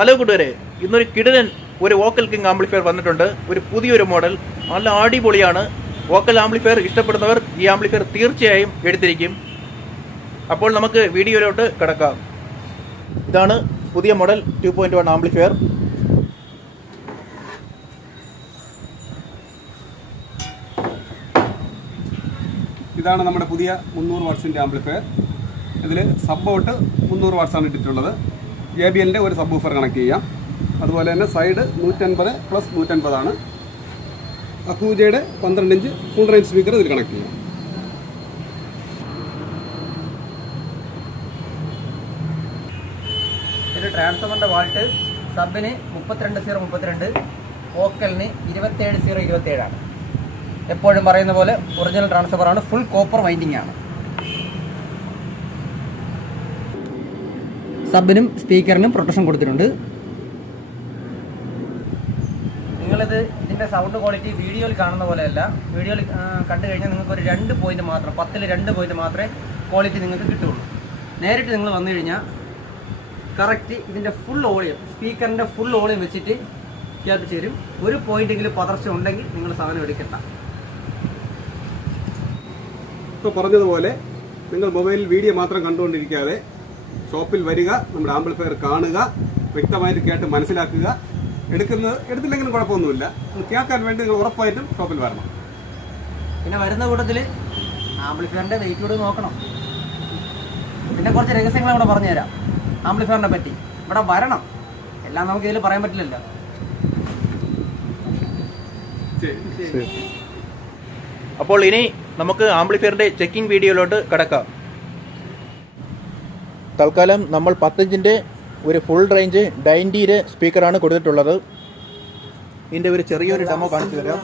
Hello കൂട്ടുകാരെ ഇന്നൊരു കിടനൻ ഒരു വോക്കൽ കിങ് ആംപ്ലിഫയർ വന്നിട്ടുണ്ട്. ഒരു പുതിയൊരു മോഡൽ നല്ല അടിപൊളിയാണ്. വോക്കൽ ആംപ്ലിഫയർ ഇഷ്ടപ്പെടുന്നവർ ഈ ആംപ്ലിഫയർ തീർച്ചയായും എടുത്തിരിക്കും. അപ്പോൾ നമുക്ക് വീഡിയോയിലോട്ട് കിടക്കാം. ഇതാണ് പുതിയ model two point one amplifier. ഇതാണ് നമ്മുടെ പുതിയ മുന്നൂറ് വാട്സിന്റെ ആംപ്ലിഫയർ. ഇതിൽ സബ് ഔട്ട് മുന്നൂറ് വാട്സാണ് ഇട്ടിട്ടുള്ളത്. ജെ ബി എല്ലിന്റെ ഒരു സബ് ഊഫർ കണക്ട് ചെയ്യാം. അതുപോലെ തന്നെ സൈഡ് നൂറ്റൻപത് പ്ലസ് നൂറ്റൻപതാണ് അക്കൂജയുടെ പന്ത്രണ്ട് ഇഞ്ച് ഫുൾ റേഞ്ച് സ്പീക്കർ ഇതിൽ കണക്ട് ചെയ്യാം. ഇത് ട്രാൻസ്ഫോമറിന്റെ വാൾട്ട് സബിന് മുപ്പത്തിരണ്ട് സീറോ മുപ്പത്തിരണ്ട് ഓക്കലിന് ഇരുപത്തേഴ് സീറോ ഇരുപത്തേഴാണ് എപ്പോഴും പറയുന്ന പോലെ ഒറിജിനൽ ട്രാൻസ്ഫോമറാണ് ഫുൾ കോപ്പർ വൈൻഡിങ് ആണ്. സബിനും സ്പീക്കറിനും പ്രൊട്ടക്ഷൻ കൊടുത്തിട്ടുണ്ട്. നിങ്ങളിത് ഇതിന്റെ സൗണ്ട് ക്വാളിറ്റി വീഡിയോയിൽ കാണുന്ന പോലെയല്ല. വീഡിയോയിൽ കണ്ടു കഴിഞ്ഞാൽ നിങ്ങൾക്ക് ഒരു രണ്ട് പോയിന്റ് മാത്രം പത്തിൽ രണ്ട് പോയിന്റ് മാത്രമേ ക്വാളിറ്റി നിങ്ങൾക്ക് കിട്ടുള്ളൂ നേരിട്ട് നിങ്ങൾ വന്നു കഴിഞ്ഞാൽ കറക്റ്റ് ഇതിന്റെ ഫുൾ ഓളിയം സ്പീക്കറിന്റെ ഫുൾ ഓളിയം വെച്ചിട്ട് ചേർത്ത് ചേരും. ഒരു പോയിന്റെങ്കിലും പതർച്ച ഉണ്ടെങ്കിൽ നിങ്ങൾ സാധനം എടുക്കണ്ട. ഇപ്പോൾ പറഞ്ഞതുപോലെ നിങ്ങൾ മൊബൈലിൽ വീഡിയോ മാത്രം കണ്ടുകൊണ്ടിരിക്കാതെ ഷോപ്പിൽ വരിക നമ്മുടെ ആംപ്ലിഫയർ കാണുക വ്യക്തമായിട്ട് കേട്ട് മനസ്സിലാക്കുക. എടുക്കുന്നത് എടുത്തില്ലെങ്കിലും കുഴപ്പമൊന്നുമില്ല. കേൾക്കാൻ വേണ്ടി നിങ്ങൾ ഉറപ്പായിട്ടും ഷോപ്പിൽ വരണം. പിന്നെ വരുന്ന കൂട്ടത്തിൽ ആംപ്ലിഫയറിന്റെ വെയിറ്റ് കൂടി നോക്കണം. പിന്നെ കുറച്ച് രഹസ്യങ്ങൾ ഇവിടെ പറഞ്ഞുതരാം. ആംപ്ലിഫയറിനെ പറ്റി. ഇവിടെ വരണം. എല്ലാം നമുക്ക് ഇതിൽ പറയാൻ പറ്റില്ലല്ലോ. അപ്പോൾ ഇനി നമുക്ക് ആംപ്ലിഫയറിന്റെ ചെക്കിംഗ് വീഡിയോയിലോട്ട് കിടക്കാം. തൽക്കാലം നമ്മൾ പത്തഞ്ചിന്റെ ഒരു ഫുൾ റേഞ്ച് ഡൈന്റീര് സ്പീക്കറാണ് കൊടുത്തിട്ടുള്ളത്. ഇതിന്റെ ഒരു ചെറിയൊരു ഡെമോ കാണിച്ചു തരാം.